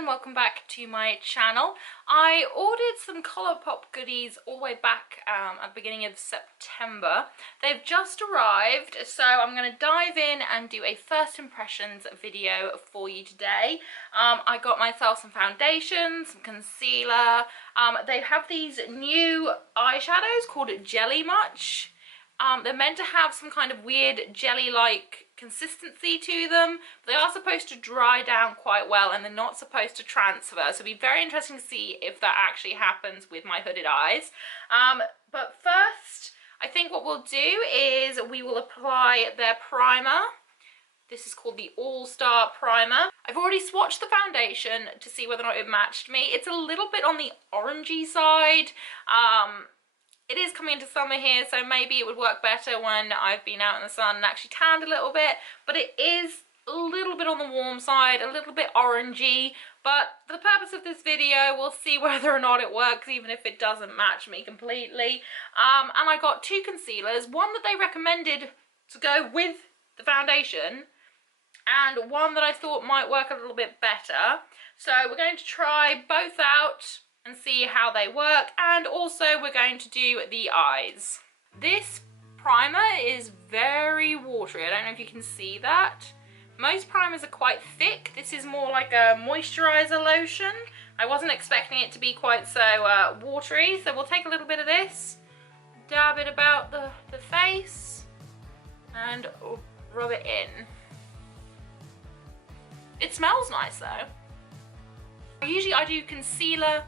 and welcome back to my channel. I ordered some Colourpop goodies all the way back at the beginning of September. They've just arrived, so I'm going to dive in and do a first impressions video for you today. I got myself some foundation, some concealer. They have these new eyeshadows called Jelly Much. They're meant to have some kind of weird jelly-like consistency to them. They are supposed to dry down quite well and they're not supposed to transfer. So it'll be very interesting to see if that actually happens with my hooded eyes. But first, I think what we'll do is we will apply their primer. This is called the All-Star Primer. I've already swatched the foundation to see whether or not it matched me. It's a little bit on the orangey side. It is coming into summer here, so maybe it would work better when I've been out in the sun and actually tanned a little bit, but it is a little bit on the warm side, a little bit orangey, but for the purpose of this video, we'll see whether or not it works, even if it doesn't match me completely. And I got two concealers, one that they recommended to go with the foundation, and one that I thought might work a little bit better. So we're going to try both out and see how they work, and also we're going to do the eyes. This primer is very watery. I don't know if you can see that. Most primers are quite thick. This is more like a moisturizer lotion. I wasn't expecting it to be quite so watery, so we'll take a little bit of this, dab it about the face, and rub it in. It smells nice though. Usually I do concealer,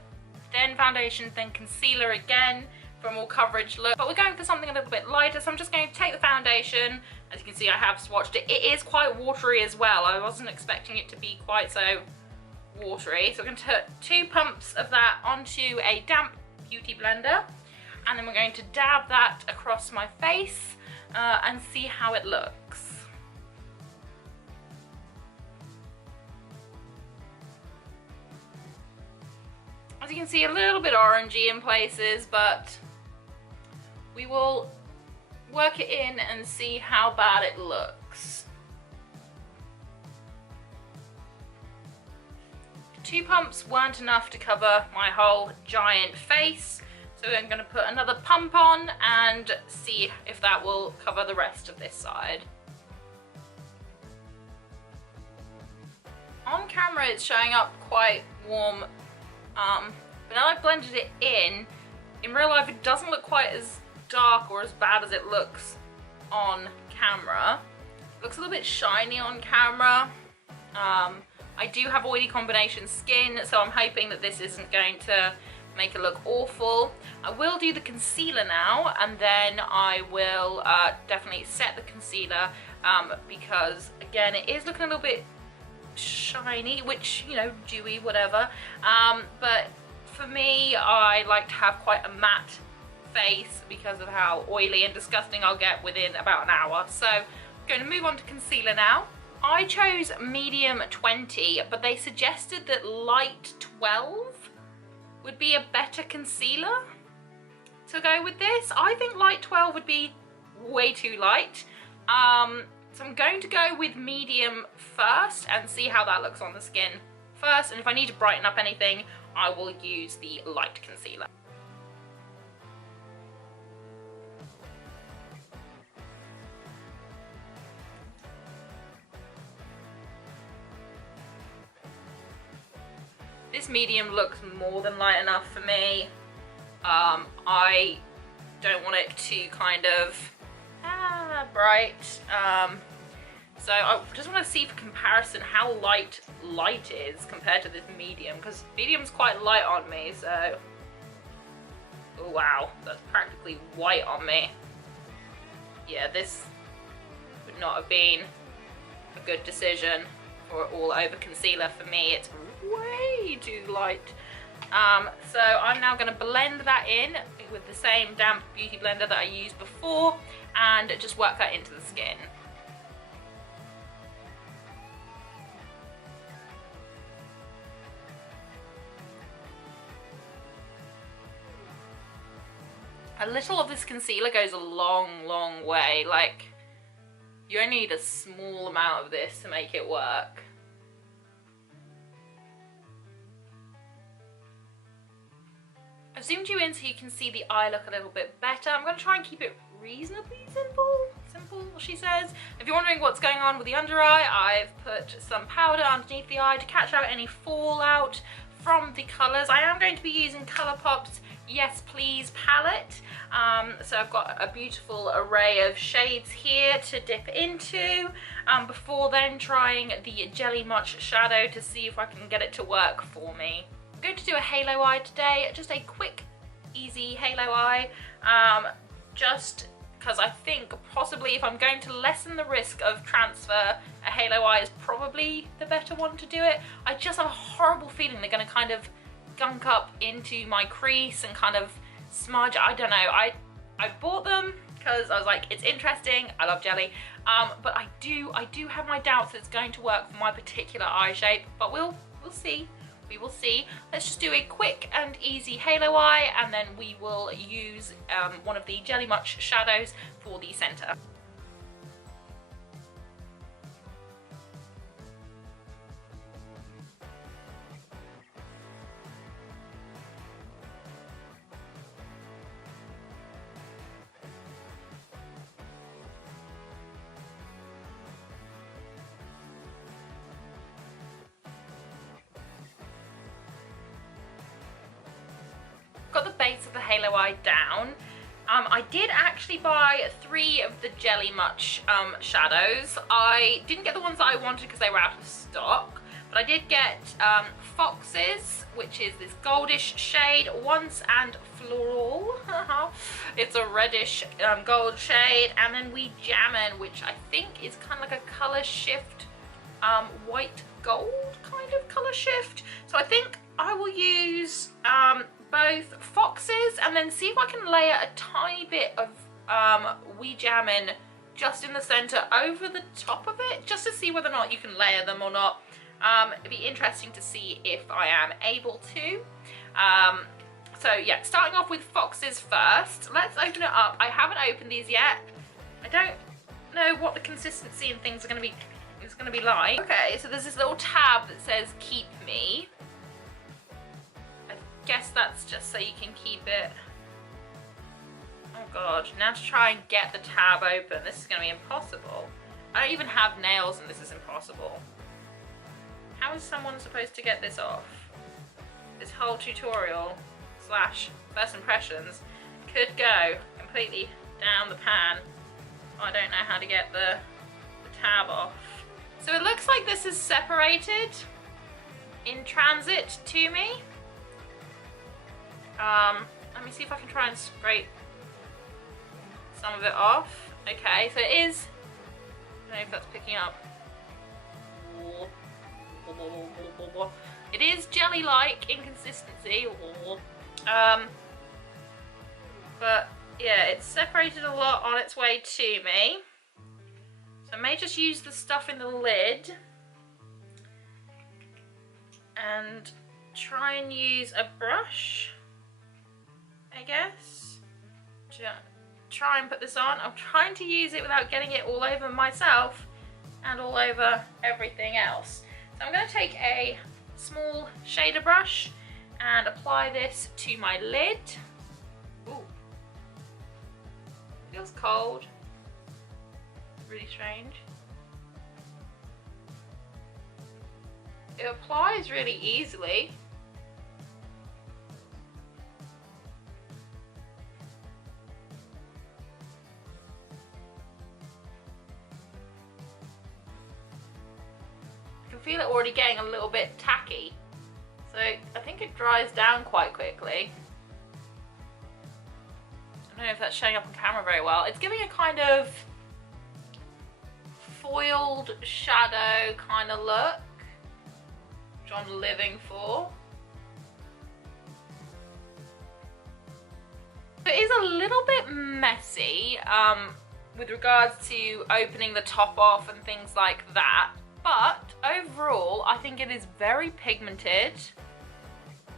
then foundation, then concealer again for a more coverage look. But we're going for something a little bit lighter, so I'm just going to take the foundation. As you can see, I have swatched it. It is quite watery as well. I wasn't expecting it to be quite so watery. So we're going to put 2 pumps of that onto a damp beauty blender. And then we're going to dab that across my face and see how it looks. As you can see, a little bit orangey in places, but we will work it in and see how bad it looks. 2 pumps weren't enough to cover my whole giant face, so I'm going to put another pump on and see if that will cover the rest of this side. On camera it's showing up quite warm. But now I've blended it in real life it doesn't look quite as dark or as bad as it looks on camera. It looks a little bit shiny on camera. I do have oily combination skin, so I'm hoping that this isn't going to make it look awful. I will do the concealer now, and then I will definitely set the concealer because again it is looking a little bit shiny, which, you know, dewy, whatever, but for me I like to have quite a matte face because of how oily and disgusting I'll get within about an hour. So I'm going to move on to concealer now. I chose medium 20, but they suggested that light 12 would be a better concealer to go with this. I think light 12 would be way too light. So I'm going to go with medium first and see how that looks on the skin first, and if I need to brighten up anything, I will use the light concealer. This medium looks more than light enough for me. I don't want it to kind of bright, so I just want to see for comparison how light is compared to this medium, because medium's quite light on me. So oh wow, that's practically white on me. Yeah, this would not have been a good decision for all over concealer for me. It's way too light. So I'm now going to blend that in with the same damp beauty blender that I used before and just work that into the skin. A little of this concealer goes a long way. Like, you only need a small amount of this to make it work. I've zoomed you in so you can see the eye look a little bit better. I'm going to try and keep it reasonably simple, she says. If you're wondering what's going on with the under eye, I've put some powder underneath the eye to catch out any fallout from the colours. I am going to be using Colourpop's Yes Please palette. So I've got a beautiful array of shades here to dip into before then trying the Jelly Much shadow to see if I can get it to work for me. I'm going to do a halo eye today, just a quick, easy halo eye, just because I think possibly if I'm going to lessen the risk of transfer, a halo eye is probably the better one to do it. I just have a horrible feeling they're going to kind of gunk up into my crease and kind of smudge. I don't know. I bought them because I was like, it's interesting, I love jelly, but I do have my doubts that it's going to work for my particular eye shape, but we'll see. We will see. Let's just do a quick and easy halo eye, and then we will use one of the Jelly Much shadows for the centre. Got the base of the halo eye down. I did actually buy 3 of the Jelly Much shadows. I didn't get the ones that I wanted because they were out of stock, but I did get Fox's, which is this goldish shade, Once and Floral. It's a reddish gold shade, and then We Jammin', which I think is kind of like a colour shift, white gold kind of colour shift. So I think I will use both Fox's and then see if I can layer a tiny bit of We Jammin' just in the centre over the top of it, just to see whether or not you can layer them or not. It'd be interesting to see if I am able to. So yeah, starting off with Fox's first. Let's open it up. I haven't opened these yet. I don't know what the consistency and things are going to be like. Okay, so there's this little tab that says Keep Me. Guess that's just so you can keep it. Oh god, now to try and get the tab open, this is going to be impossible. I don't even have nails and this is impossible. How is someone supposed to get this off? This whole tutorial slash first impressions could go completely down the pan. I don't know how to get the tab off. So it looks like this is separated in transit to me. Let me see if I can try and scrape some of it off. Okay, so it is, I don't know if that's picking up. It is jelly-like in consistency. But yeah, it's separated a lot on its way to me. So I may just use the stuff in the lid and try and use a brush, I guess, to try and put this on. I'm trying to use it without getting it all over myself and all over everything else. So I'm going to take a small shader brush and apply this to my lid. Ooh, feels cold, really strange. It applies really easily. I feel it already getting a little bit tacky, so I think it dries down quite quickly. I don't know if that's showing up on camera very well. It's giving a kind of foiled shadow kind of look, which I'm living for. It is a little bit messy with regards to opening the top off and things like that. But overall, I think it is very pigmented.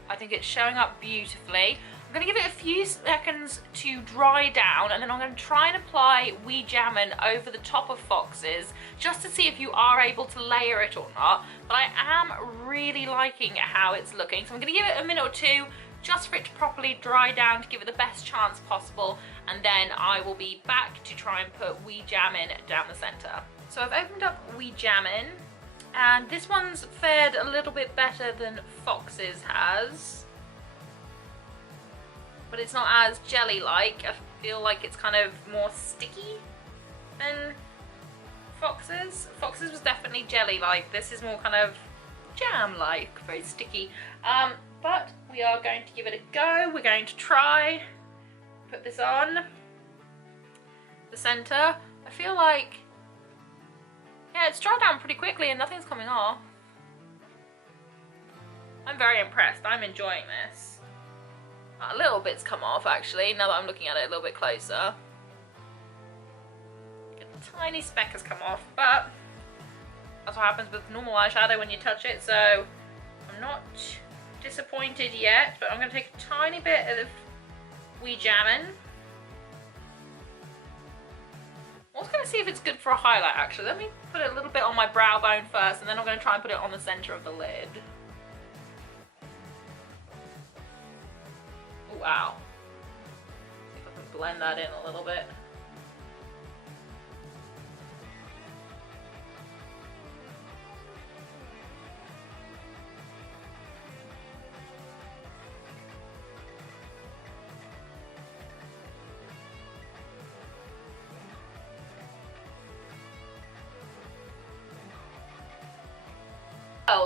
I think it's showing up beautifully. I'm going to give it a few seconds to dry down, and then I'm going to try and apply We Jammin' over the top of Fox's, just to see if you are able to layer it or not. But I am really liking how it's looking, so I'm going to give it a minute or two just for it to properly dry down to give it the best chance possible, and then I will be back to try and put Wee Jammin' down the centre. So I've opened up Wee Jammin', and this one's fared a little bit better than Fox's has, but it's not as jelly-like. I feel like it's kind of more sticky than Fox's. Fox's was definitely jelly-like. This is more kind of jam-like, very sticky. But we are going to give it a go. We're going to try put this on the centre. I feel like, yeah, it's dried down pretty quickly and nothing's coming off. I'm very impressed. I'm enjoying this. A little bit's come off actually, now that I'm looking at it a little bit closer. A tiny speck has come off, but that's what happens with normal eyeshadow when you touch it, so I'm not disappointed yet, but I'm going to take a tiny bit of Wee Jammin'. I was going to see if it's good for a highlight actually. Let me put it a little bit on my brow bone first, and then I'm going to try and put it on the centre of the lid. Oh, wow. See if I can blend that in a little bit.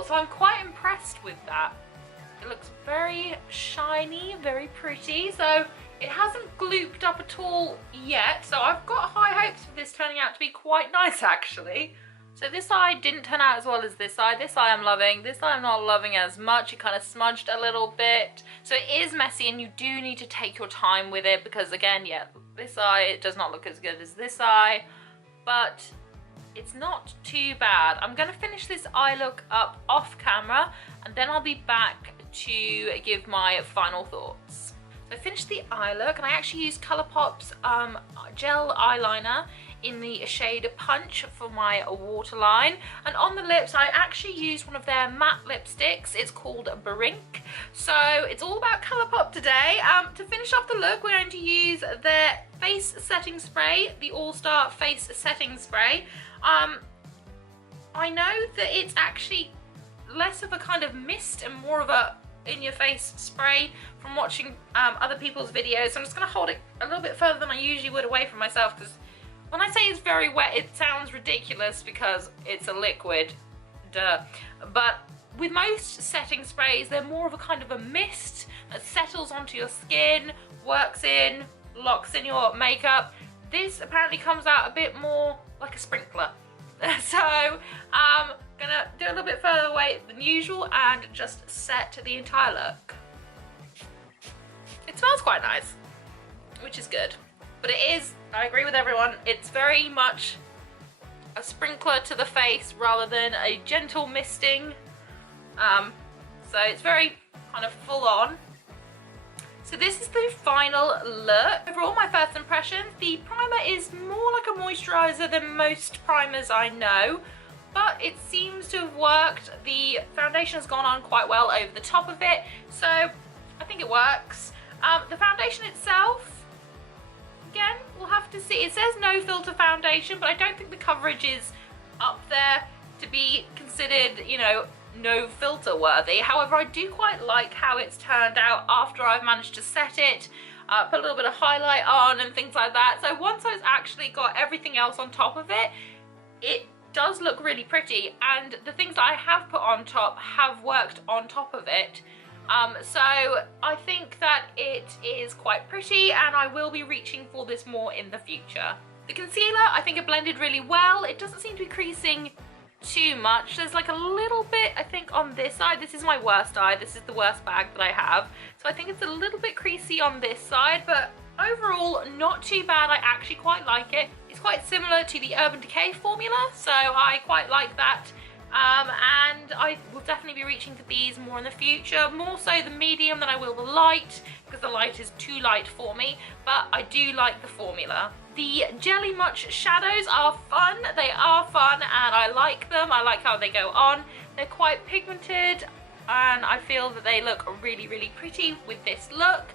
So I'm quite impressed with that. It looks very shiny, very pretty, so it hasn't glooped up at all yet, so I've got high hopes for this turning out to be quite nice actually. So this eye didn't turn out as well as this eye. This eye I'm loving, this eye I'm not loving as much. It kind of smudged a little bit, so it is messy and you do need to take your time with it, because again, yeah, this eye, it does not look as good as this eye, but it's not too bad. I'm going to finish this eye look up off camera, and then I'll be back to give my final thoughts. So I finished the eye look, and I actually used Colourpop's gel eyeliner in the shade Punch for my waterline, and on the lips I actually used one of their matte lipsticks. It's called Brink. So it's all about Colourpop today. To finish off the look, we're going to use their face setting spray, the All Star Face Setting Spray. I know that it's actually less of a kind of mist and more of a in-your-face spray from watching other people's videos. So I'm just going to hold it a little bit further than I usually would away from myself, because when I say it's very wet, it sounds ridiculous because it's a liquid, duh. But with most setting sprays, they're more of a kind of a mist that settles onto your skin, works in, locks in your makeup. This apparently comes out a bit more like a sprinkler. So I'm gonna do a little bit further away than usual and just set the entire look. It smells quite nice, which is good. But it is, I agree with everyone, it's very much a sprinkler to the face rather than a gentle misting. So it's very kind of full on. So this is the final look. Overall, my first impressions, the primer is more like a moisturiser than most primers I know, but it seems to have worked. The foundation has gone on quite well over the top of it, so I think it works. The foundation itself, again, we'll have to see. It says no filter foundation, but I don't think the coverage is up there to be considered, you know, no filter worthy. However, I do quite like how it's turned out after I've managed to set it, put a little bit of highlight on and things like that. So once I've actually got everything else on top of it, it does look really pretty, and the things that I have put on top have worked on top of it. So I think that it is quite pretty, and I will be reaching for this more in the future. The concealer, I think it blended really well. It doesn't seem to be creasing too much. There's like a little bit, I think, on this side. This is my worst eye. This is the worst bag that I have. So I think it's a little bit creasy on this side, but overall, not too bad. I actually quite like it. It's quite similar to the Urban Decay formula, so I quite like that. And I will definitely be reaching for these more in the future, more so the medium than I will the light, because the light is too light for me, but I do like the formula. The Jelly Much shadows are fun, they are fun, and I like them. I like how they go on. They're quite pigmented. and I feel that they look really, really pretty with this look.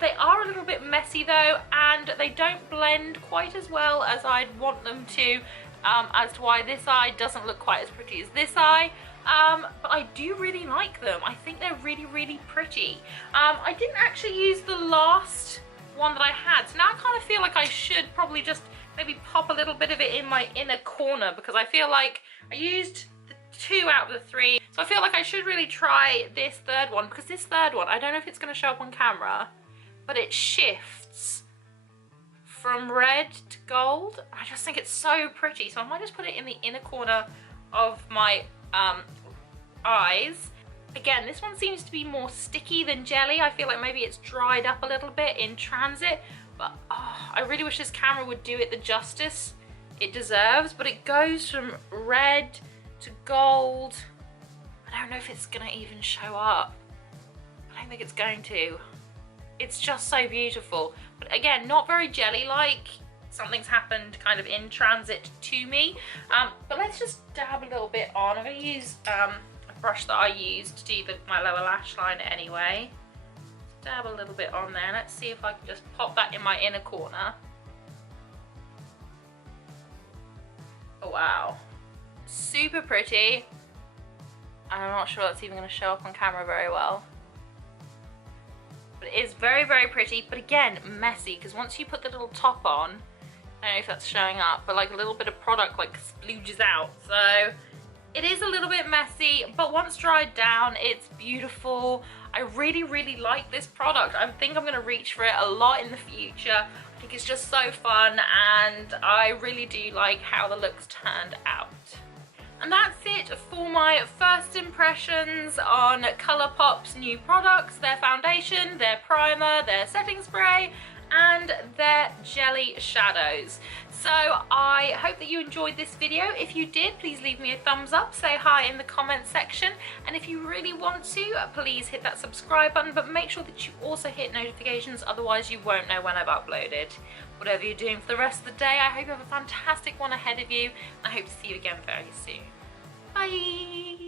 They are a little bit messy though, and they don't blend quite as well as I'd want them to, as to why this eye doesn't look quite as pretty as this eye. But I do really like them. I think they're really, really pretty. I didn't actually use the last one that I had, so now I kind of feel like I should probably just maybe pop a little bit of it in my inner corner, because I feel like I used the 2 out of the 3, so I feel like I should really try this third one, because this third one, I don't know if it's going to show up on camera, but it shifts from red to gold. I just think it's so pretty, so I might just put it in the inner corner of my eyes. Again, this one seems to be more sticky than jelly. I feel like maybe it's dried up a little bit in transit, but oh, I really wish this camera would do it the justice it deserves. But it goes from red to gold. I don't know if it's gonna even show up. I don't think it's going to. It's just so beautiful. But again, not very jelly-like. Something's happened kind of in transit to me. But let's just dab a little bit on. I'm gonna use a brush that I used to do my lower lash line anyway. Dab a little bit on there. Let's see if I can just pop that in my inner corner. Oh wow, super pretty. I'm not sure that's even going to show up on camera very well, but it is very, very pretty. But again, messy, because once you put the little top on, I don't know if that's showing up, but like a little bit of product like splooges out, so it is a little bit messy, but once dried down, it's beautiful. I really, really like this product. I think I'm going to reach for it a lot in the future. I think it's just so fun, and I really do like how the looks turned out. And that's it for my first impressions on Colourpop's new products, their foundation, their primer, their setting spray, and their jelly shadows. So I hope that you enjoyed this video. If you did, please leave me a thumbs up, say hi in the comment section, and if you really want to, please hit that subscribe button, but make sure that you also hit notifications, otherwise you won't know when I've uploaded. Whatever you're doing for the rest of the day, I hope you have a fantastic one ahead of you, and I hope to see you again very soon. Bye!